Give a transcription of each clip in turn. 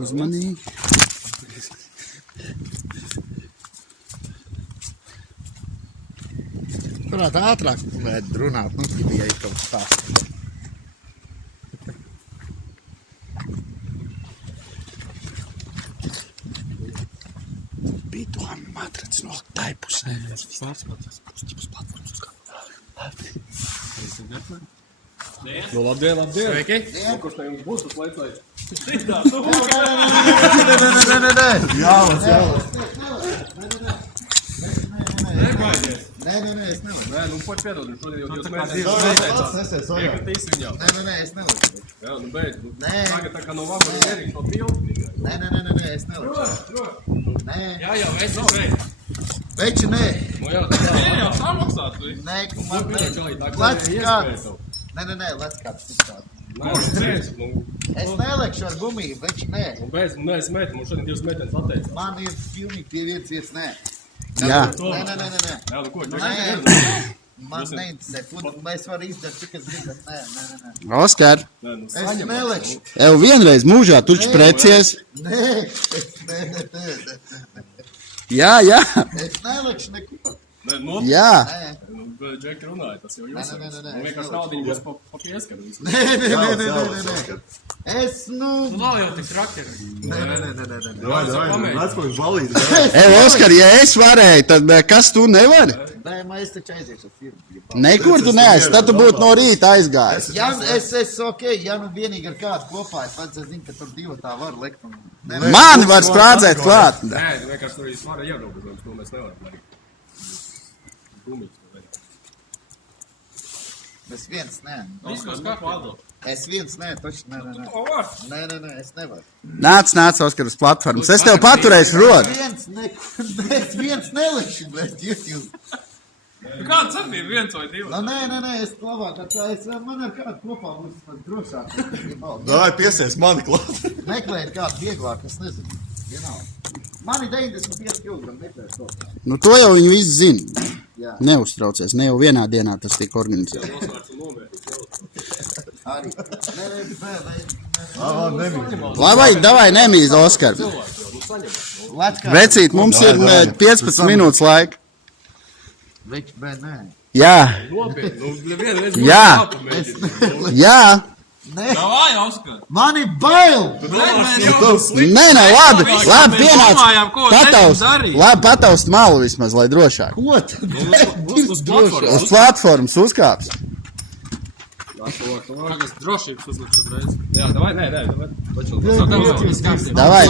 Uzmanīgi. Varētu ātrāk runāt, nu, ja ir kaut kas stāsts. Bija to matracis no tai pusē. Uz platformas uz kādu. Nu, labdien, labdien! Sveiki! Kurš te jums būs uz laicais? Nē, es nevaru. Nē, nu, poļ piedod, šodien jau jūs Piekritīsi viņam. Nē, es nevaru. Jā, nu, beidz. Nē. Tagad tā kā no vagona ierīk no tilti. Nē, es nevaru. Nē. Jā, jau es sveiku. Veči, nē. Nu jā, tā Nē, jau samaksāt. Nē, man nē. Lec kāds. Nē, lec kāds izstādi. Kurš dzēs? Nu, Es nelekšu ar gumiju, veči, nē. beidz, nu, es metu, mums šodien divas metenes atteicis. Man ir pilnīgi pie vietas, nē. Jā. Nē. Jā, nu, ko, Nē. Man neinteresē. Mēs varam izdarīt, cik es gribu, bet nē. Oskar, Nē, nu, Es nelekšu. tev vienreiz mūžā tu taču precies. Nē. Jā. Es nelekšu neko. Nē, nu, Jā. Nē. nu, Džeki runāja, tas jau jūs. Nē. Nu, vienkārši naudiņu būs pa pieskaru. Nē. Es, Nu, nav jau tik traki. Nē. Atpakaļ balīt. Oskar, ja es varēju, tad kas tu nevari? Nē, man es taču aiziešu ar firmu. Nekur tu neesi, tad tu būtu no rīta aizgājis. Ja es ok, ja nu vienīgi ar kādu kopā, es pats zinu, ka tur divi tā var likt. Mani var sprādzēt klāt. Nē, vienkārši tur ir svara ierobežojums, to mēs nevaram darīt. Gumijas to vajag. Es viens, nē. Viss būs kārtībā. Es viens, nē, taču, nē. O, var. Nē, es nevaru. Nāc, Oskar, uz platformas. Es tev paturēšu rodu. Es viens nelikšu, bet jūs. Nu, kāds ar ir viens vai divi? Nu, nē, es labāk, man ar kādu kopā būs pat drošāk. Dāj, piesies mani klāt. Meklēt kādu vieglāk, es nezinu. Vienalga. Man ir 95 kg, meklēt to. Nu, to jau viņi visi zina. Jā. Neuztraucies, ne jau vienā dienā tas tika organizēts. Nosvērts un novērtīts. Arī. Vai, davai nemīz, Oskar. Vecīt, mums ir 15 minūtes laika. Veči, bet nē. Jā, Nopietni, nu, vienreiz Jā. jāpamēģina. jā. Nē, Davai, Oskar. man ir bail! Nē, labi pienāc. domājām, ko Pataust, darīt. labi, pataust malu vismaz, lai drošāk. Ko tad? Uz platformas. Uz platformas uzkāps. Tagad drošības uzlikšu uzreiz. Jā, davai, davai. Paču. Davai.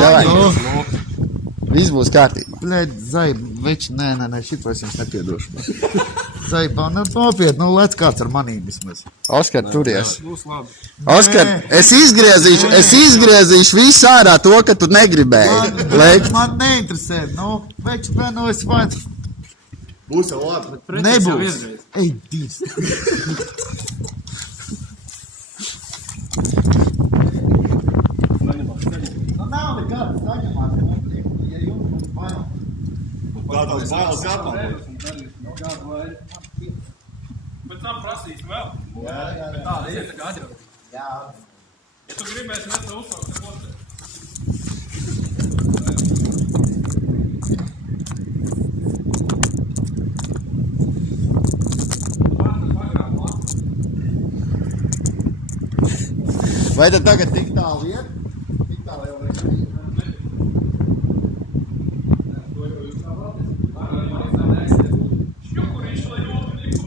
Viss būs kārtībā. Bļaļ, Zai, veči, nē, šito es jums nepiedošu. Zai, nopietni, lec kāds ar manīm vismaz. Oskar, turies. Būs labi. Oskar, es izgriezīšu visu ārā to, ka tu negribēji lēkt. Man neinteresē, veči, es vajag. Būs jau labi. Nebūs. Ej, divs. Nav nekāds saņemās, ja jums būs bail. Tā tās bailes gatavā. Bet tam prasīs vēl. Jā. Tāda ir tā kā atļauj. Jā. Ja tu gribēsi, mēs tev uzsaukt, tad otrs. Vai tad tagad tik Tālu iet? Tik tālu jau vajag. Šķukurīši, lai ļoti liku.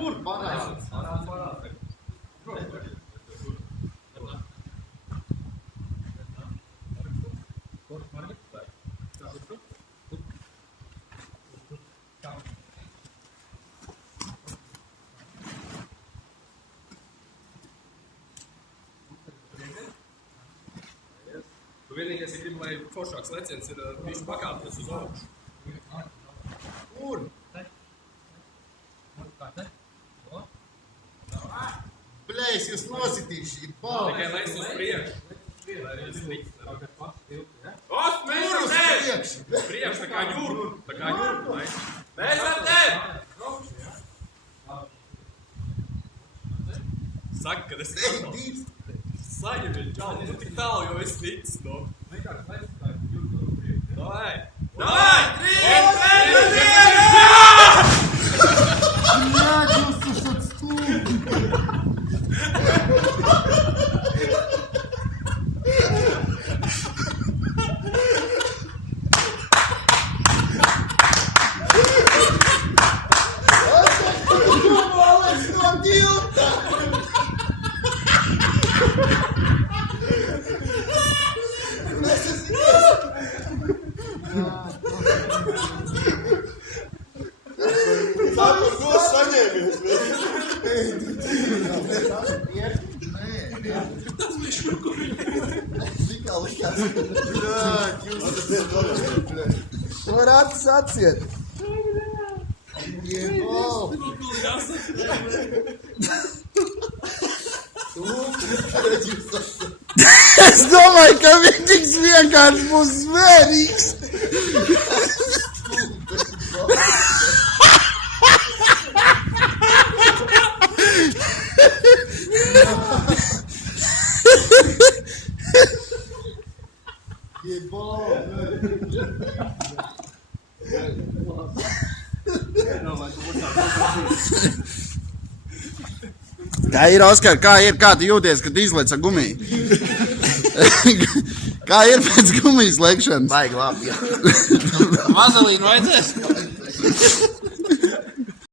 Kur? Parāds. Vienīgais, ja gribu, lai foršāks leciens ir bišķi pakāpties uz augšu. Kur? Bļēs, jūs nositīšu, ir bāli. Tikai lai es uz priekšu. Lai arī es likt. Os, mēs ar tevi! Priekšu. Priekš, tā kā ģurku. Tā kā ģurku, lai. Mēs ar tevi! Saka, kad es Ej, dīvs. saņemiet čalu, tu tik tālu jau esi licis, no. Davai! Davai! 3! Jā, jūs esat stūri. Tāpēc to saņēmies. Tikā likās. Tu varētu saciet. Jebal. Es domāju, ka viņš vienkārši būs zvērīgs. Kā ir, Oskar, kā tu jūties, kad izlec ar gumiju? Kā ir pēc gumijas lekšanas? Baigi labi, jā. Mazelīnu vajadzēs?